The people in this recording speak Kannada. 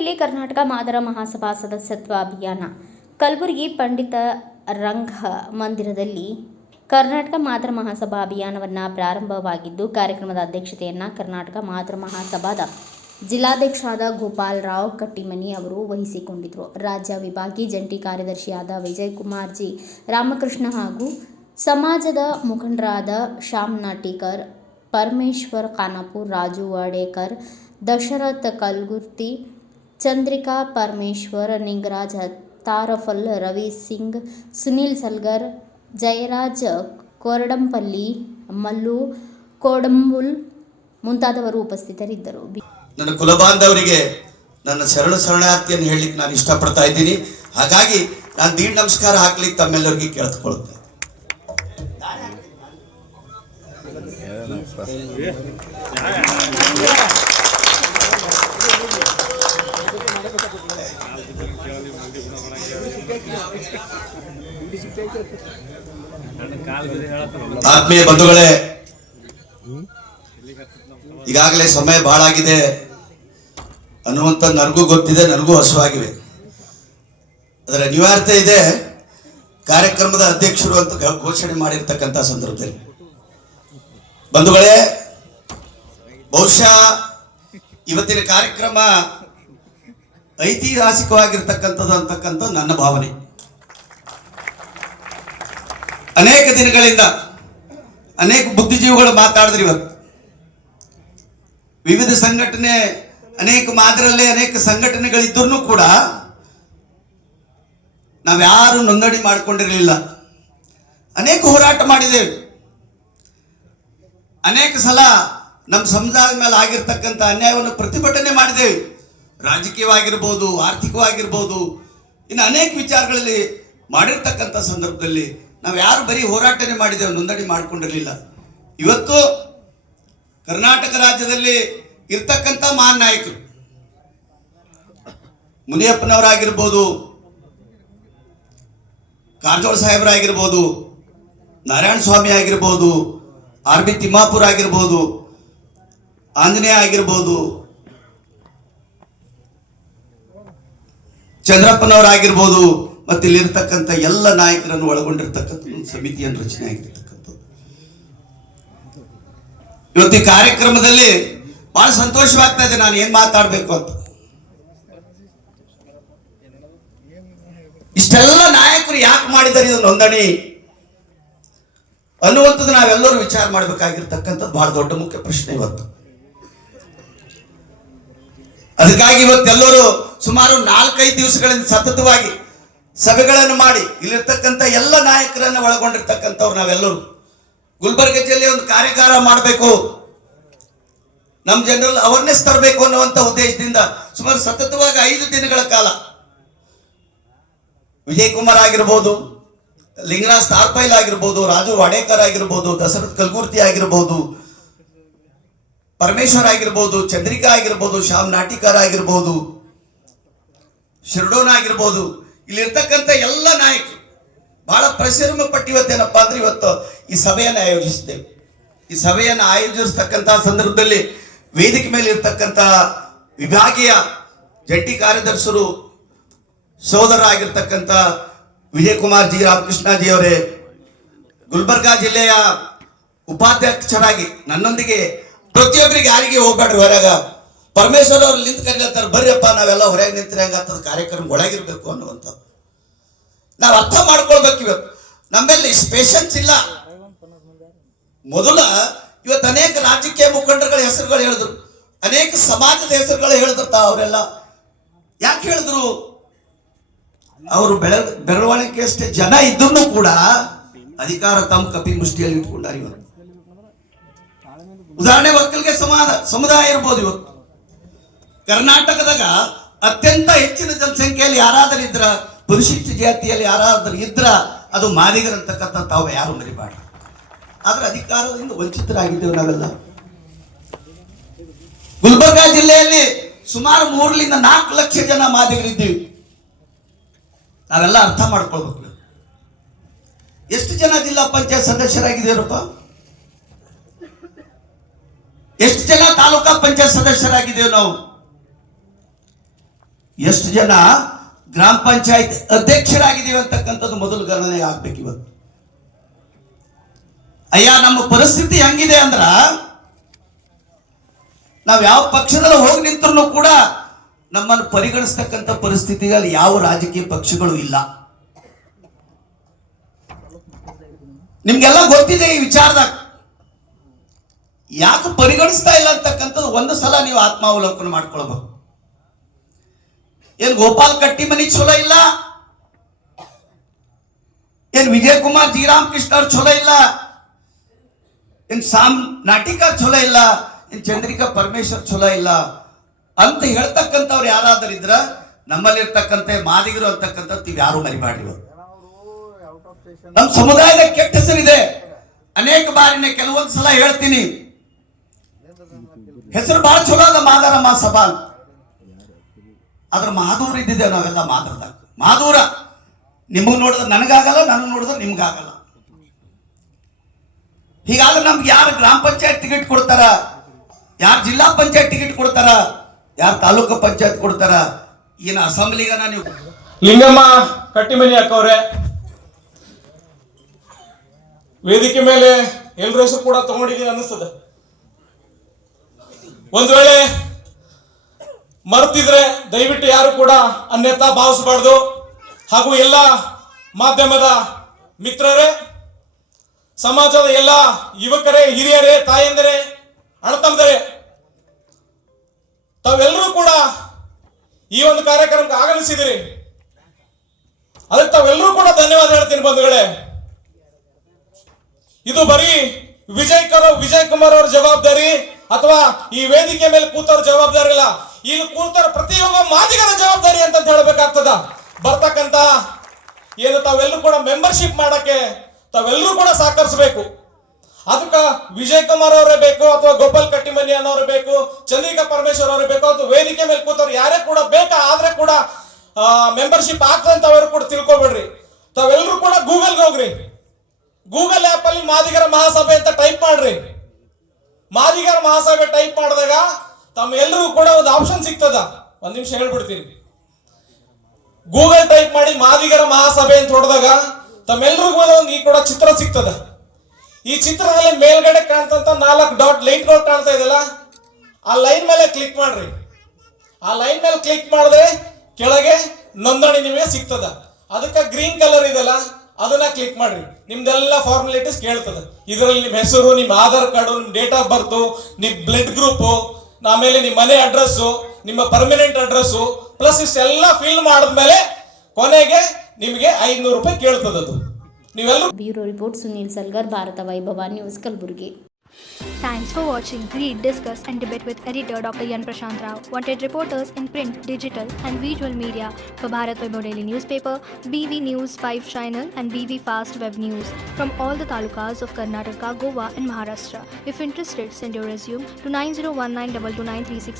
ಕಲಬುರಗಿಯಲ್ಲಿ ಕರ್ನಾಟಕ ಮಾದರ ಮಹಾಸಭಾ ಸದಸ್ಯತ್ವ ಅಭಿಯಾನ. ಕಲಬುರಗಿ ಪಂಡಿತ ರಂಗ ಮಂದಿರದಲ್ಲಿ ಕರ್ನಾಟಕ ಮಾದರ ಮಹಾಸಭಾ ಅಭಿಯಾನವನ್ನು ಪ್ರಾರಂಭವಾಗಿದ್ದು, ಕಾರ್ಯಕ್ರಮದ ಅಧ್ಯಕ್ಷತೆಯನ್ನು ಕರ್ನಾಟಕ ಮಾದರ ಮಹಾಸಭಾದ ಜಿಲ್ಲಾಧ್ಯಕ್ಷರಾದ ಗೋಪಾಲರಾವ್ ಕಟ್ಟಿಮನಿ ಅವರು ವಹಿಸಿಕೊಂಡಿದ್ದರು. ರಾಜ್ಯ ವಿಭಾಗೀಯ ಜಂಟಿ ಕಾರ್ಯದರ್ಶಿಯಾದ ವಿಜಯಕುಮಾರ್ ಜಿ ರಾಮಕೃಷ್ಣ ಹಾಗೂ ಸಮಾಜದ ಮುಖಂಡರಾದ ಶ್ಯಾಮ್ ನಾಟಿಕರ್, ಪರಮೇಶ್ವರ್ ಖಾನಾಪುರ್, ರಾಜು ವಡೇಕರ್, ದಶರಥ್ ಕಲ್ಗುರ್ತಿ, ಚಂದ್ರಿಕಾ ಪರಮೇಶ್ವರ್, ನಿಂಗರಾಜ್ ತಾರಫಲ್, ರವಿ ಸಿಂಗ್, ಸುನಿಲ್ ಸಲ್ಗರ್, ಜಯರಾಜ್ ಕೊರಡಂಪಲ್ಲಿ, ಮಲ್ಲು ಕೋಡಂಬುಲ್ ಮುಂತಾದವರು ಉಪಸ್ಥಿತರಿದ್ದರು. ನನ್ನ ಕುಲಬಾಂಧವರಿಗೆ ನನ್ನ ಶರಣಾರ್ಥಿಯನ್ನು ಹೇಳಲಿಕ್ಕೆ ನಾನು ಇಷ್ಟಪಡ್ತಾ ಇದ್ದೀನಿ. ಹಾಗಾಗಿ ನಾನು ದೀಡ್ ನಮಸ್ಕಾರ ಹಾಕ್ಲಿಕ್ಕೆ ತಮ್ಮೆಲ್ಲರಿಗೆ ಕೇಳ್ಕೊಳ್ತೇನೆ. ಆತ್ಮೀಯ ಬಂಧುಗಳೇ, ಈಗಾಗಲೇ ಸಮಯ ಬಹಳ ಆಗಿದೆ ಅನ್ನುವಂಥ ನನಗೂ ಗೊತ್ತಿದೆ, ನನಗೂ ಹಸುವಾಗಿವೆ. ಅದರ ಅನಿವಾರ್ಯತೆ ಇದೆ. ಕಾರ್ಯಕ್ರಮದ ಅಧ್ಯಕ್ಷರು ಅಂತ ಘೋಷಣೆ ಮಾಡಿರ್ತಕ್ಕಂಥ ಸಂದರ್ಭದಲ್ಲಿ ಬಂಧುಗಳೇ, ಬಹುಶಃ ಇವತ್ತಿನ ಕಾರ್ಯಕ್ರಮ ಐತಿಹಾಸಿಕವಾಗಿರ್ತಕ್ಕಂಥದ್ದು ಅಂತಕ್ಕಂಥ ನನ್ನ ಭಾವನೆ. ಅನೇಕ ದಿನಗಳಿಂದ ಅನೇಕ ಬುದ್ಧಿಜೀವಿಗಳು ಮಾತಾಡಿದ್ರು. ಇವತ್ತು ವಿವಿಧ ಸಂಘಟನೆ, ಅನೇಕ ಮಾದರಲ್ಲೇ ಅನೇಕ ಸಂಘಟನೆಗಳಿದ್ರೂ ಕೂಡ ನಾವ್ಯಾರು ನೋಂದಣಿ ಮಾಡಿಕೊಂಡಿರಲಿಲ್ಲ. ಅನೇಕ ಹೋರಾಟ ಮಾಡಿದ್ದೇವೆ. ಅನೇಕ ಸಲ ನಮ್ಮ ಸಮುದಾಯದ ಮೇಲೆ ಆಗಿರ್ತಕ್ಕಂಥ ಅನ್ಯಾಯವನ್ನು ಪ್ರತಿಭಟನೆ ಮಾಡಿದ್ದೇವೆ. ರಾಜಕೀಯವಾಗಿರ್ಬೋದು, ಆರ್ಥಿಕವಾಗಿರ್ಬೋದು, ಇನ್ನು ಅನೇಕ ವಿಚಾರಗಳಲ್ಲಿ ಮಾಡಿರ್ತಕ್ಕಂಥ ಸಂದರ್ಭದಲ್ಲಿ ನಾವು ಯಾರು ಬರೀ ಹೋರಾಟನೆ ಮಾಡಿದ್ದೇವೆ, ನೋಂದಣಿ ಮಾಡಿಕೊಂಡಿರಲಿಲ್ಲ. ಇವತ್ತು ಕರ್ನಾಟಕ ರಾಜ್ಯದಲ್ಲಿ ಇರ್ತಕ್ಕಂಥ ಮಹಾನ್ ನಾಯಕರು ಮುನಿಯಪ್ಪನವರಾಗಿರ್ಬೋದು, ಕಾರಜೋಳ ಸಾಹೇಬರಾಗಿರ್ಬೋದು, ನಾರಾಯಣ ಸ್ವಾಮಿ ಆಗಿರ್ಬೋದು, ಆರ್ ಬಿ ತಿಮ್ಮಾಪುರ ಆಗಿರ್ಬೋದು, ಆಂಜನೇಯ ಆಗಿರ್ಬೋದು, ಚಂದ್ರಪ್ಪನವರಾಗಿರ್ಬೋದು, ಮತ್ತು ಇಲ್ಲಿರ್ತಕ್ಕಂಥ ಎಲ್ಲ ನಾಯಕರನ್ನು ಒಳಗೊಂಡಿರ್ತಕ್ಕಂಥ ಒಂದು ಸಮಿತಿಯನ್ನು ರಚನೆ ಆಗಿರ್ತಕ್ಕಂಥದ್ದು. ಇವತ್ತು ಈ ಕಾರ್ಯಕ್ರಮದಲ್ಲಿ ಬಹಳ ಸಂತೋಷವಾಗ್ತಾ ಇದೆ. ನಾನು ಏನ್ ಮಾತಾಡಬೇಕು ಅಂತ. ಇಷ್ಟೆಲ್ಲ ನಾಯಕರು ಯಾಕೆ ಮಾಡಿದ್ದಾರೆ ಇದು ನೋಂದಣಿ ಅನ್ನುವಂಥದ್ದು ನಾವೆಲ್ಲರೂ ವಿಚಾರ ಮಾಡಬೇಕಾಗಿರ್ತಕ್ಕಂಥದ್ದು ಬಹಳ ದೊಡ್ಡ ಮುಖ್ಯ ಪ್ರಶ್ನೆ ಇವತ್ತು. ಅದಕ್ಕಾಗಿ ಇವತ್ತೆಲ್ಲರೂ ಸುಮಾರು 4-5 ದಿವಸಗಳಿಂದ ಸತತವಾಗಿ ಸಭೆಗಳನ್ನು ಮಾಡಿ ಇಲ್ಲಿರ್ತಕ್ಕಂಥ ಎಲ್ಲ ನಾಯಕರನ್ನು ಒಳಗೊಂಡಿರ್ತಕ್ಕಂಥವ್ರು ನಾವೆಲ್ಲರೂ ಗುಲ್ಬರ್ಗ ಜಿಲ್ಲೆ ಒಂದು ಕಾರ್ಯಾಗಾರ ಮಾಡಬೇಕು, ನಮ್ಮ ಜನರಲ್ಲಿ ಅವೇರ್ನೆಸ್ ತರಬೇಕು ಅನ್ನುವಂಥ ಉದ್ದೇಶದಿಂದ ಸುಮಾರು ಸತತವಾಗಿ 5 ದಿನಗಳ ಕಾಲ ವಿಜಯಕುಮಾರ್ ಆಗಿರ್ಬೋದು, ಲಿಂಗರಾಜ್ ತಾರ್ಪೈಲ್ ಆಗಿರ್ಬೋದು, ರಾಜು ವಾಡೇಕರ್ ಆಗಿರ್ಬೋದು, ದಶರಥ್ ಕಲ್ಗುರ್ತಿ ಆಗಿರ್ಬೋದು, ಪರಮೇಶ್ವರ್ ಆಗಿರ್ಬೋದು, ಚಂದ್ರಿಕಾ ಆಗಿರ್ಬೋದು, ಶ್ಯಾಮ್ ನಾಟಿಕರ್ ಆಗಿರ್ಬೋದು, ಶಿರ್ಡೋನ್ ಆಗಿರ್ಬೋದು, ಇಲ್ಲಿರ್ತಕ್ಕಂಥ ಎಲ್ಲ ನಾಯಕರು ಬಹಳ ಪರಿಶ್ರಮ ಪಟ್ಟು ಇವತ್ತೇನಪ್ಪ ಅಂದ್ರೆ ಇವತ್ತು ಈ ಸಭೆಯನ್ನು ಆಯೋಜಿಸಿದ್ದೇವೆ. ಈ ಸಭೆಯನ್ನು ಆಯೋಜಿಸ್ತಕ್ಕಂಥ ಸಂದರ್ಭದಲ್ಲಿ ವೇದಿಕೆ ಮೇಲೆ ಇರ್ತಕ್ಕಂಥ ವಿಭಾಗೀಯ ಜಂಟಿ ಕಾರ್ಯದರ್ಶರು ಸೋದರರಾಗಿರ್ತಕ್ಕಂಥ ವಿಜಯಕುಮಾರ್ ಜಿ ರಾಮಕೃಷ್ಣಜಿ ಅವರೇ, ಗುಲ್ಬರ್ಗಾ ಜಿಲ್ಲೆಯ ಉಪಾಧ್ಯಕ್ಷರಾಗಿ ನನ್ನೊಂದಿಗೆ ಪ್ರತಿಯೊಬ್ಬರಿಗೆ ಯಾರಿಗೆ ಹೋಗ್ಬೇಡ್ರಿ ಹೊರಗ, ಪರಮೇಶ್ವರ್ ಅವ್ರು ನಿಂತು ಕರೀತಾರೆ, ಬರ್ರಿಯಪ್ಪ ನಾವೆಲ್ಲ ಹೊರಗೆ ನಿಂತರೆ ಹಂಗತ್ತದ ಕಾರ್ಯಕ್ರಮ ಒಳಗಿರ್ಬೇಕು ಅನ್ನುವಂಥದ್ದು ನಾವು ಅರ್ಥ ಮಾಡ್ಕೊಳ್ಬೇಕು. ಇವತ್ತು ನಮ್ಮಲ್ಲಿ ಪೇಷನ್ಸ್ ಇಲ್ಲ. ಮೊದಲ ಇವತ್ತು ಅನೇಕ ರಾಜಕೀಯ ಮುಖಂಡರುಗಳ ಹೆಸರುಗಳು ಹೇಳಿದ್ರು, ಅನೇಕ ಸಮಾಜದ ಹೆಸರುಗಳು ಹೇಳಿದ್ರು. ಅವರೆಲ್ಲ ಯಾಕೆ ಹೇಳಿದ್ರು? ಅವರು ಬೆಳವಣಿಗೆ ಅಷ್ಟೇ ಜನ ಇದ್ರೂ ಕೂಡ ಅಧಿಕಾರ ತಮ್ಮ ಕಪಿ ಮುಷ್ಟಿಯಲ್ಲಿ ಇಟ್ಕೊಂಡಾರ. ಇವತ್ತು ಉದಾಹರಣೆ ಒಕ್ಕಲಿಗೆ ಸಮುದಾಯ ಇರ್ಬೋದು. ಇವತ್ತು ಕರ್ನಾಟಕದಾಗ ಅತ್ಯಂತ ಹೆಚ್ಚಿನ ಜನಸಂಖ್ಯೆಯಲ್ಲಿ ಯಾರಾದರೂ ಇದ್ರ, ಪರಿಶಿಷ್ಟ ಜಾತಿಯಲ್ಲಿ ಯಾರಾದರೂ ಇದ್ರ ಅದು ಮಾದಿಗರು ಅಂತಕ್ಕಂಥ ತಾವು ಯಾರು ಮರಿಬೇಡ. ಆದ್ರೆ ಅಧಿಕಾರದಿಂದ ವಂಚಿತರಾಗಿದ್ದೇವೆ ನಾವೆಲ್ಲ. ಗುಲ್ಬರ್ಗಾ ಜಿಲ್ಲೆಯಲ್ಲಿ ಸುಮಾರು 3-4 ಲಕ್ಷ ಜನ ಮಾದಿಗರಿದ್ದೀವಿ. ನಾವೆಲ್ಲ ಅರ್ಥ ಮಾಡ್ಕೊಳ್ಬೇಕು. ಎಷ್ಟು ಜನ ಜಿಲ್ಲಾ ಪಂಚಾಯತ್ ಸದಸ್ಯರಾಗಿದ್ದೀರಪ್ಪ? ಎಷ್ಟು ಜನ ತಾಲೂಕಾ ಪಂಚಾಯತ್ ಸದಸ್ಯರಾಗಿದ್ದೇವೆ ನಾವು? ಎಷ್ಟು ಜನ ಗ್ರಾಮ ಪಂಚಾಯತ್ ಅಧ್ಯಕ್ಷರಾಗಿದ್ದೀವಿ ಅಂತಕ್ಕಂಥದ್ದು ಮೊದಲು ಗಣನೆ ಆಗ್ಬೇಕು ಇವತ್ತು. ಅಯ್ಯ ನಮ್ಮ ಪರಿಸ್ಥಿತಿ ಹೆಂಗಿದೆ ಅಂದ್ರ ನಾವು ಯಾವ ಪಕ್ಷದಲ್ಲಿ ಹೋಗಿ ನಿಂತರೂ ಕೂಡ ನಮ್ಮನ್ನು ಪರಿಗಣಿಸ್ತಕ್ಕಂಥ ಪರಿಸ್ಥಿತಿಯಲ್ಲಿ ಯಾವ ರಾಜಕೀಯ ಪಕ್ಷಗಳು ಇಲ್ಲ. ನಿಮ್ಗೆಲ್ಲ ಗೊತ್ತಿದೆ ಈ ವಿಚಾರದಾಗ ಯಾಕೆ ಪರಿಗಣಿಸ್ತಾ ಇಲ್ಲ ಅಂತಕ್ಕಂಥದ್ದು ಒಂದು ಸಲ ನೀವು ಆತ್ಮಾವಲೋಕನ ಮಾಡ್ಕೊಳ್ಬೇಕು. ಏನ್ ಗೋಪಾಲ್ ಕಟ್ಟಿಮನಿ ಚಲೋ ಇಲ್ಲ, ಏನ್ ವಿಜಯಕುಮಾರ್ ಜಿ ರಾಮಕೃಷ್ಣ ಅವ್ರು ಚಲೋ ಇಲ್ಲ, ಏನ್ ಸಾಮ್ ನಾಟಿಕರ್ ಚಲೋ ಇಲ್ಲ, ಏನ್ ಚಂದ್ರಿಕಾ ಪರಮೇಶ್ವರ್ ಚಲೋ ಇಲ್ಲ ಅಂತ ಹೇಳ್ತಕ್ಕಂಥವ್ರು ಯಾರಾದ್ರೂ ಇದ್ರ ನಮ್ಮಲ್ಲಿರ್ತಕ್ಕಂಥ ಮಾದಿಗರು ಅಂತಕ್ಕಂಥದ್ದು ಯಾರು ಮರಿಬಾಡ್ರಿ. ನಮ್ಮ ಸಮುದಾಯದ ಕೆಟ್ಟ ಹೆಸರಿದೆ. ಅನೇಕ ಬಾರಿನೇ ಕೆಲವೊಂದು ಸಲ ಹೇಳ್ತೀನಿ, ಹೆಸರು ಬಹಳ ಚಲೋ ಅದ ಮಾದಾರ ಮಹಾಸಭಾ ಅಂತ. ಅದ್ರ ಮಹಾದೂರ ಇದ್ದಿದ್ದೇವೆ ನಾವೆಲ್ಲ ಮಾತಾಡ್ದಾಗ. ಮಹಾದೂರ ನಿಮಗ್ ನೋಡಿದ್ರೆ ನನಗಾಗಲ್ಲ, ನನಗೆ ನೋಡಿದ್ರೆ ನಿಮ್ಗಾಗಲ್ಲ. ಹೀಗಾದ್ರೆ ನಮ್ಗೆ ಯಾರು ಗ್ರಾಮ ಪಂಚಾಯತ್ ಟಿಕೆಟ್ ಕೊಡ್ತಾರ, ಯಾರು ಜಿಲ್ಲಾ ಪಂಚಾಯತ್ ಟಿಕೆಟ್ ಕೊಡ್ತಾರ, ಯಾರು ತಾಲೂಕು ಪಂಚಾಯತ್ ಕೊಡ್ತಾರ, ಏನು ಅಸೆಂಬ್ಲಿಗನ ನೀವು ಲಿಂಗಮ್ಮ ಕಟ್ಟಿಮನಿ ಹಾಕವ್ರೆ ವೇದಿಕೆ ಮೇಲೆ ಎಲ್ಲರ ಹೆಸರು ಕೂಡ ತಗೊಂಡಿದ್ದೀನಿ ಅನ್ನಿಸ್ತದೆ. ಒಂದ್ ವೇಳೆ ಮರ್ತಿದ್ರೆ ದಯವಿಟ್ಟು ಯಾರು ಕೂಡ ಅನ್ಯತಾ ಭಾವಿಸಬಾರ್ದು. ಹಾಗೂ ಎಲ್ಲ ಮಾಧ್ಯಮದ ಮಿತ್ರರೇ, ಸಮಾಜದ ಎಲ್ಲ ಯುವಕರೇ, ಹಿರಿಯರೇ, ತಾಯಂದರೇ, ಅಣ್ಣತಮ್ಮದರೇ, ತಾವೆಲ್ಲರೂ ಕೂಡ ಈ ಒಂದು ಕಾರ್ಯಕ್ರಮಕ್ಕೆ ಆಗಮಿಸಿದಿರಿ. ಅದಕ್ಕೆ ತಾವೆಲ್ಲರೂ ಕೂಡ ಧನ್ಯವಾದ ಹೇಳ್ತೀನಿ ಬಂಧುಗಳೇ. ಇದು ಬರೀ ವಿಜಯ್ ಕುಮಾರ್ ಅವರ ಜವಾಬ್ದಾರಿ ಅಥವಾ ಈ ವೇದಿಕೆ ಮೇಲೆ ಕೂತವ್ರ ಜವಾಬ್ದಾರಿ ಇಲ್ಲ, ಇಲ್ಲಿ ಕೂತವ್ರ ಪ್ರತಿಯೊಬ್ಬ ಮಾದಿಗರ ಜವಾಬ್ದಾರಿ ಅಂತ ಹೇಳಬೇಕಾಗ್ತದ. ಬರ್ತಕ್ಕಂತ ಏನು ತಾವೆಲ್ಲರೂ ಕೂಡ ಮೆಂಬರ್ಶಿಪ್ ಮಾಡಕ್ಕೆ ತಾವೆಲ್ಲರೂ ಕೂಡ ಸಹಕರಿಸಬೇಕು. ಅದಕ್ಕೆ ವಿಜಯ್ ಕುಮಾರ್ ಅವರೇ ಬೇಕು ಅಥವಾ ಗೋಪಾಲ್ ಕಟ್ಟಿಮನಿ ಅನ್ನೋರು ಬೇಕು, ಚಂದ್ರಿಕಾ ಪರಮೇಶ್ವರ್ ಅವರೇ ಬೇಕು ಅಥವಾ ವೇದಿಕೆ ಮೇಲೆ ಕೂತವ್ರು ಯಾರೇ ಕೂಡ ಬೇಕಾ ಆದ್ರೆ ಕೂಡ ಮೆಂಬರ್ಶಿಪ್ ಆಗ್ತದೆ ಅವರು ಕೂಡ ತಿಳ್ಕೊಬೇಡ್ರಿ. ತಾವೆಲ್ಲರೂ ಕೂಡ ಗೂಗಲ್ಗೆ ಹೋಗ್ರಿ, ಗೂಗಲ್ ಆಪ್ ಅಲ್ಲಿ ಮಾದಿಗರ ಮಹಾಸಭೆ ಅಂತ ಟೈಪ್ ಮಾಡ್ರಿ. ಮಾದಿಗರ ಮಹಾಸಭೆ ಟೈಪ್ ಮಾಡಿದಾಗ ತಮ್ಮ ಎಲ್ರಿಗೂ ಕೂಡ ಒಂದು ಆಪ್ಷನ್ ಸಿಗ್ತದ. ಒಂದ್ ನಿಮಿಷ ಹೇಳ್ಬಿಡ್ತೀನಿ. ಗೂಗಲ್ ಟೈಪ್ ಮಾಡಿ ಮಾದಿಗರ ಮಹಾಸಭೆ ಅಂತ ಹೊಡೆದಾಗ ತಮ್ಮೆಲ್ರಿಗೂ ಒಂದು ಈ ಕೂಡ ಚಿತ್ರ ಸಿಗ್ತದ. ಈ ಚಿತ್ರದಲ್ಲಿ ಮೇಲ್ಗಡೆ ಕಾಣ್ತಂತ 4 ಡಾಟ್ ಲೈನ್ಗಳು ಕಾಣ್ತಾ ಇದೆಯಲ್ಲ, ಆ ಲೈನ್ ಮೇಲೆ ಕ್ಲಿಕ್ ಮಾಡ್ರಿ. ಆ ಲೈನ್ ಮೇಲೆ ಕ್ಲಿಕ್ ಮಾಡಿದ್ರೆ ಕೆಳಗೆ ನೋಂದಣಿ ನಿಮಗೆ ಸಿಗ್ತದ. ಅದಕ್ಕೆ ಗ್ರೀನ್ ಕಲರ್ ಇದೆಲ್ಲ ಅದನ್ನ ಕ್ಲಿಕ್ ಮಾಡ್ರಿ. ನಿಮ್ದೆಲ್ಲ ಫಾರ್ಮಾಲಿಟೀಸ್ ಕೇಳ್ತದ. ಇದರಲ್ಲಿ ನಿಮ್ಮ ಹೆಸರು, ನಿಮ್ಮ ಆಧಾರ್ ಕಾರ್ಡು, ನಿಮ್ಮ ಡೇಟ್ ಆಫ್ ಬರ್ತ್, ನಿಮ್ಮ ಬ್ಲಡ್ ಗ್ರೂಪ್, ಆಮೇಲೆ ನಿಮ್ಮ ಮನೆ ಅಡ್ರೆಸ್, ನಿಮ್ಮ ಪರ್ಮನೆಂಟ್ ಅಡ್ರೆಸ್ ಪ್ಲಸ್ ಇಷ್ಟೆಲ್ಲ ಫಿಲ್ ಮಾಡಿದ್ಮೇಲೆ ಕೊನೆಗೆ ನಿಮಗೆ 500 ರೂಪಾಯಿ ಕೇಳ್ತದದು. ನೀವೆಲ್ಲರೂ. ಬ್ಯೂರೋ ರಿಪೋರ್ಟ್ ಸುನೀಲ್ ಸಲ್ಗರ್, ಭಾರತ ವೈಭವ news, Kalaburagi. Thanks for watching Read, Discuss and Debate with editor Dr. Yan Prashant Rao. Wanted reporters in print, digital and visual media for Bharat Vaibhav Daily Newspaper, BV News 5 Channel and BV Fast Web News from all the talukas of Karnataka, Goa and Maharashtra. If interested, send your resume to 9019229369.